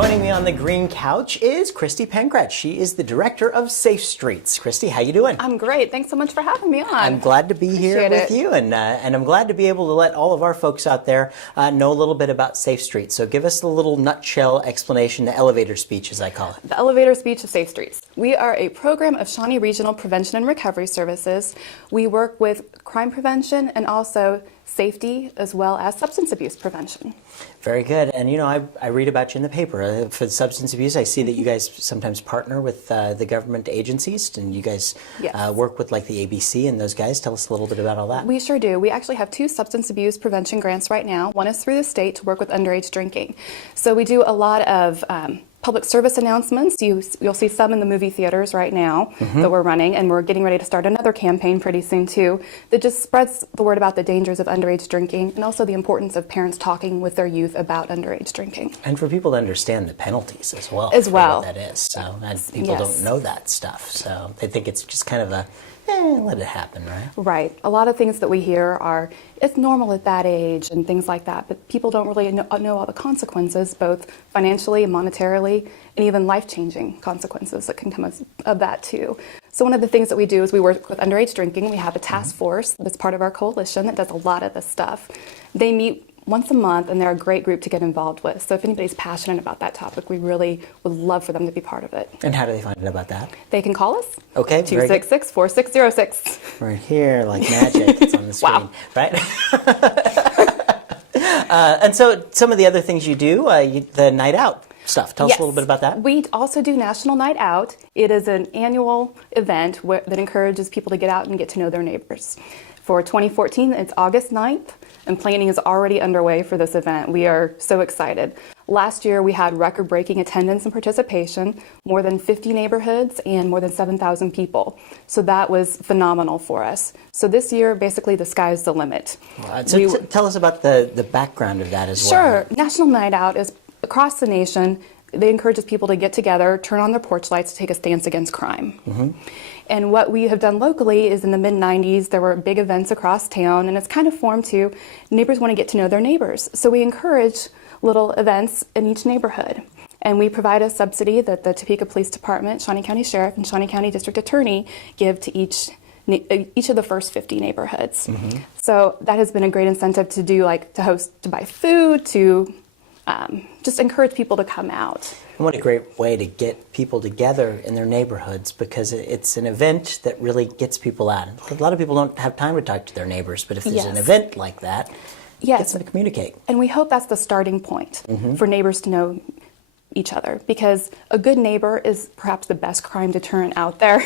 Joining me on the green couch is Kristi Pankratz. She is the director of Safe Streets. Kristi, how you doing? I'm great. Thanks so much for having me on. I'm glad to be here with you, and I'm glad to be able to let all of our folks out there know a little bit about Safe Streets. So give us a little nutshell explanation, the elevator speech, as I call it. The elevator speech of Safe Streets. We are a program of Shawnee Regional Prevention and Recovery Services. We work with crime prevention and also safety as well as substance abuse prevention. Very good. And you know, I read about you in the paper for substance abuse. I see that you guys sometimes partner with the government agencies, and you guys work with like the ABC and those guys. Tell us a little bit about all that. We sure do. We actually have 2 substance abuse prevention grants right now. One is through the state to work with underage drinking. So we do a lot of public service announcements. You'll see some in the movie theaters right now that we're running, and we're getting ready to start another campaign pretty soon too that just spreads the word about the dangers of underage drinking and also the importance of parents talking with their youth about underage drinking. And for people to understand the penalties as well. For what that is. So people don't know that stuff. So they think it's just kind of a, let it happen, right? Right. A lot of things that we hear are, it's normal at that age and things like that, but people don't really know all the consequences, both financially and monetarily, and even life-changing consequences that can come of that too. So one of the things that we do is we work with underage drinking. We have a task force that's part of our coalition that does a lot of this stuff. They meet once a month, and they're a great group to get involved with. So if anybody's passionate about that topic, we really would love for them to be part of it. And how do they find out about that? They can call us. Okay. 266-4606. Right here, like magic. It's on the screen, right? And so some of the other things you do, the night out stuff. Tell us a little bit about that. We also do National Night Out. It is an annual event that encourages people to get out and get to know their neighbors. For 2014, it's August 9th. And planning is already underway for this event. We are so excited. Last year, we had record-breaking attendance and participation, more than 50 neighborhoods and more than 7,000 people. So that was phenomenal for us. So this year, basically, the sky's the limit. So tell us about the background of that as well. Sure. National Night Out is across the nation. They encourages people to get together, turn on their porch lights to take a stance against crime. And what we have done locally is in the mid-90s, there were big events across town, and it's kind of formed to neighbors want to get to know their neighbors. So we encourage little events in each neighborhood. And we provide a subsidy that the Topeka Police Department, Shawnee County Sheriff, and Shawnee County District Attorney give to each of the first 50 neighborhoods. So that has been a great incentive to do, like to host, to buy food, to just encourage people to come out. And what a great way to get people together in their neighborhoods, because it's an event that really gets people out. A lot of people don't have time to talk to their neighbors, but if there's an event like that, it gets them to communicate. And we hope that's the starting point for neighbors to know each other, because a good neighbor is perhaps the best crime deterrent out there.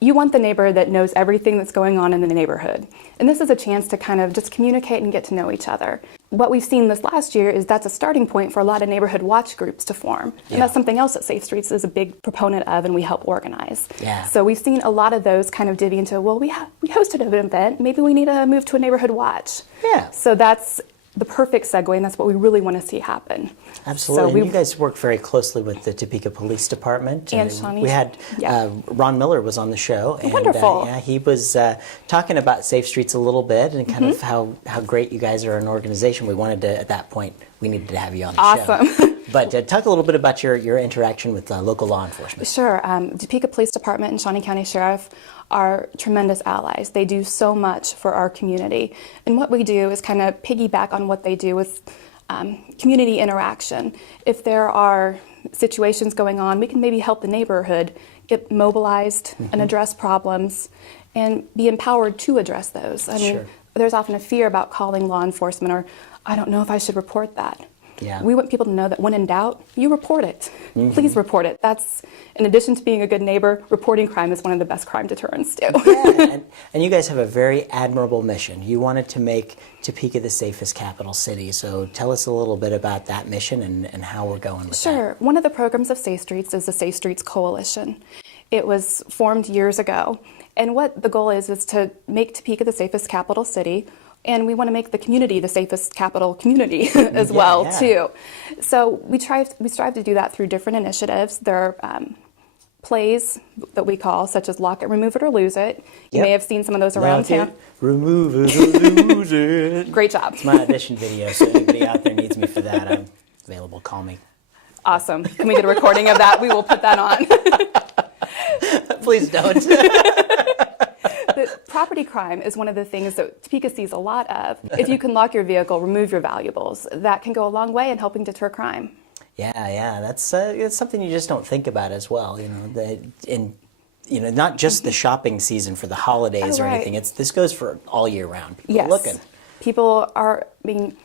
You want the neighbor that knows everything that's going on in the neighborhood. And this is a chance to kind of just communicate and get to know each other. What we've seen this last year is that's a starting point for a lot of neighborhood watch groups to form. And that's something else that Safe Streets is a big proponent of and we help organize. So we've seen a lot of those kind of divvy into, well, we hosted an event, maybe we need to move to a neighborhood watch. So that's the perfect segue, and that's what we really want to see happen. Absolutely. So and you guys work very closely with the Topeka Police Department. And Shawnee. We had Ron Miller was on the show. And, Wonderful. He was talking about Safe Streets a little bit and kind of how great you guys are an organization. We wanted to, at that point, we needed to have you on the show. But talk a little bit about your interaction with local law enforcement. Sure. Topeka Police Department and Shawnee County Sheriff are tremendous allies. They do so much for our community. And what we do is kind of piggyback on what they do with community interaction. If there are situations going on, we can maybe help the neighborhood get mobilized and address problems and be empowered to address those. I mean, there's often a fear about calling law enforcement, or I don't know if I should report that. We want people to know that when in doubt, you report it. Please report it. That's, in addition to being a good neighbor, reporting crime is one of the best crime deterrents too. And you guys have a very admirable mission. You wanted to make Topeka the safest capital city. So tell us a little bit about that mission and how we're going with that. One of the programs of Safe Streets is the Safe Streets Coalition. It was formed years ago. And what the goal is to make Topeka the safest capital city. And we want to make the community the safest capital community as well, too. So we strive to do that through different initiatives. There are plays that we call, such as Lock It, Remove It, or Lose It. You may have seen some of those around town. Remove it, or lose it. Great job. It's my audition video, so anybody out there needs me for that, I'm available. Call me. Awesome. Can we get a recording of that? We will put that on. Please don't. But property crime is one of the things that Topeka sees a lot of. If you can lock your vehicle, remove your valuables, that can go a long way in helping deter crime. Yeah, that's it's something you just don't think about as well. Not just the shopping season for the holidays or anything. This goes for all year round. People are looking.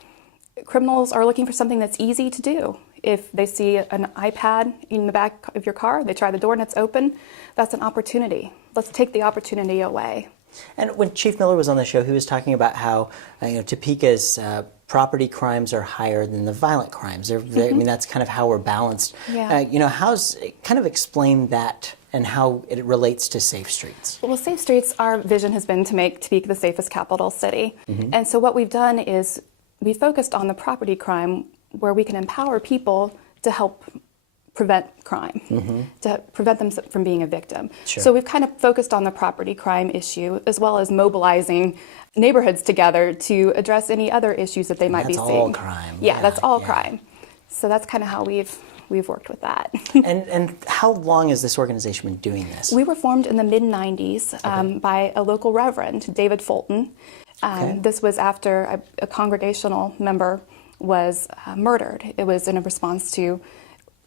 Criminals are looking for something that's easy to do. If they see an iPad in the back of your car, they try the door and it's open, that's an opportunity. Let's take the opportunity away. And when Chief Miller was on the show, he was talking about how Topeka's property crimes are higher than the violent crimes. I mean, that's kind of how we're balanced. Yeah. Kind of explain that and how it relates to Safe Streets. Well, Safe Streets, our vision has been to make Topeka the safest capital city. And so what we've done is we focused on the property crime where we can empower people to help prevent crime, to prevent them from being a victim. Sure. So we've kind of focused on the property crime issue as well as mobilizing neighborhoods together to address any other issues that they might be seeing. That's all crime. Yeah, that's all crime. So that's kind of how we've worked with that. And how long has this organization been doing this? We were formed in the mid-90s by a local reverend, David Fulton. This was after a congregational member was murdered. It was in a response to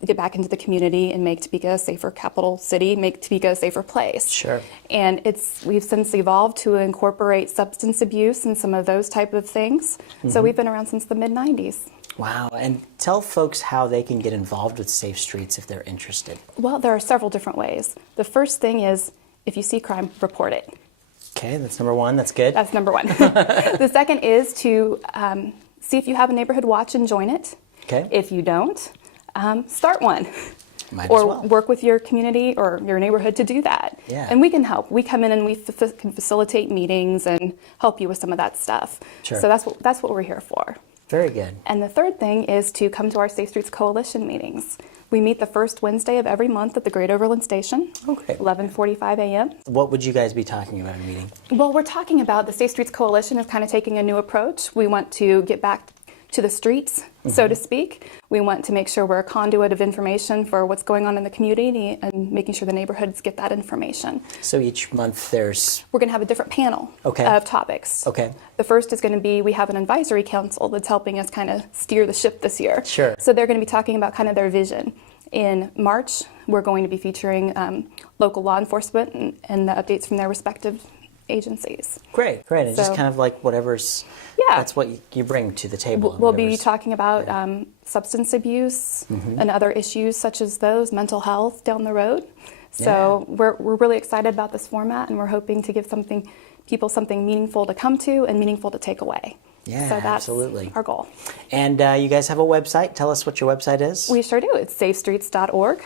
get back into the community and make Topeka a safer capital city, make Topeka a safer place. Sure. And we've since evolved to incorporate substance abuse and some of those type of things. So we've been around since the mid-90s. Wow. And tell folks how they can get involved with Safe Streets if they're interested. Well, there are several different ways. The first thing is, if you see crime, report it. Okay, that's number one. That's good. That's number one. The second is to see if you have a neighborhood watch and join it. Okay. If you don't, start one. Might or as well. work with your community or your neighborhood to do that. Yeah. And we can help. We come in and we can facilitate meetings and help you with some of that stuff. Sure. So that's what we're here for. Very good. And the third thing is to come to our Safe Streets Coalition meetings. We meet the first Wednesday of every month at the Great Overland Station, Okay. 11:45 a.m. What would you guys be talking about in a meeting? Well, we're talking about the Safe Streets Coalition is kind of taking a new approach. We want to get back to the streets, so to speak. We want to make sure we're a conduit of information for what's going on in the community and making sure the neighborhoods get that information. So each month we're going to have a different panel of topics. Okay. The first is going to be, we have an advisory council that's helping us kind of steer the ship this year. Sure. So they're going to be talking about kind of their vision. In March, we're going to be featuring local law enforcement and the updates from their respective agencies. Great. And just kind of like whatever's, that's what you bring to the table. We'll be talking about substance abuse and other issues such as those, mental health down the road. So we're really excited about this format, and we're hoping to give people something meaningful to come to and meaningful to take away. Yeah, so that's absolutely. our goal. And you guys have a website. Tell us what your website is. We sure do. It's safestreets.org.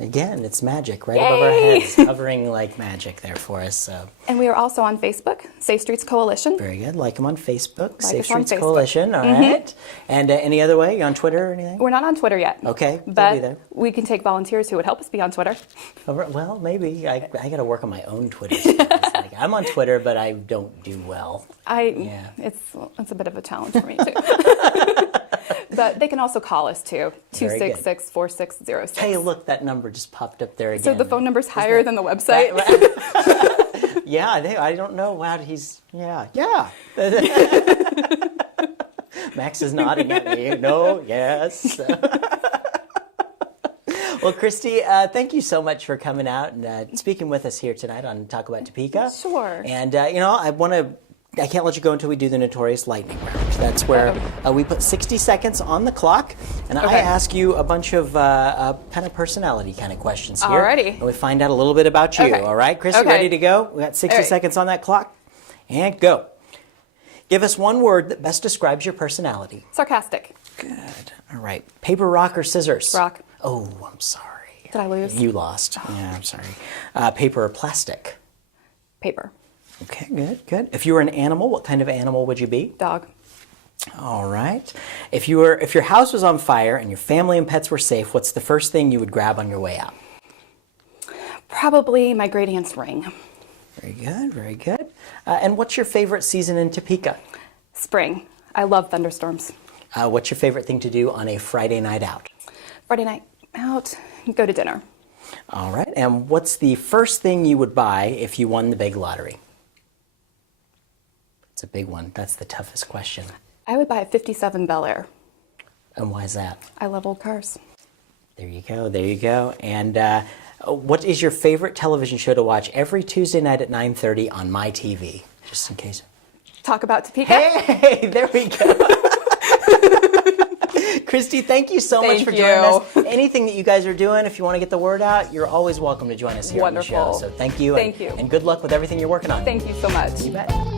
Again, it's magic right above our heads, hovering like magic there for us. So. And we are also on Facebook, Safe Streets Coalition. Very good. Like them on Facebook, Like Safe us on Streets Facebook. Coalition. All right. And any other way? You on Twitter or anything? We're not on Twitter yet. Okay, but they'll be there. we can take volunteers who would help us be on Twitter. Well, maybe. I got to work on my own Twitter. Like, I'm on Twitter, but I don't do well. It's a bit of a challenge for me too. But they can also call us too, 266-4606. Hey, look, that number just popped up there again. So the phone number's higher than the website? Yeah, I don't know. Wow, yeah. Max is nodding at me. No, yes. Well, Kristi, thank you so much for coming out and speaking with us here tonight on Talk About Topeka. Sure. And, I can't let you go until we do the notorious lightning round. That's where we put 60 seconds on the clock, and I ask you a bunch of kind of personality kind of questions here. Alrighty. And we find out a little bit about you. Okay. All right, Kristi, ready to go? We got 60 seconds on that clock, and go. Give us one word that best describes your personality. Sarcastic. Good. All right. Paper, rock, or scissors? Rock. Oh, I'm sorry. Did I lose? You lost. Yeah, I'm sorry. Paper or plastic? Paper. Okay, good. If you were an animal, what kind of animal would you be? Dog. All right. If your house was on fire and your family and pets were safe, what's the first thing you would grab on your way out? Probably my great aunt's ring. Very good. And what's your favorite season in Topeka? Spring. I love thunderstorms. What's your favorite thing to do on a Friday night out? Friday night out, go to dinner. All right. And what's the first thing you would buy if you won the big lottery? It's a big one. That's the toughest question. I would buy a 57 Bel Air. And why is that? I love old cars. There you go. There you go. And what is your favorite television show to watch every Tuesday night at 9:30 on my TV? Just in case. Talk about Topeka. Hey, there we go. Kristi, thank you so much for joining us. Anything that you guys are doing, if you want to get the word out, you're always welcome to join us here on the show. So thank you. Thank you. And good luck with everything you're working on. Thank you so much. You bet.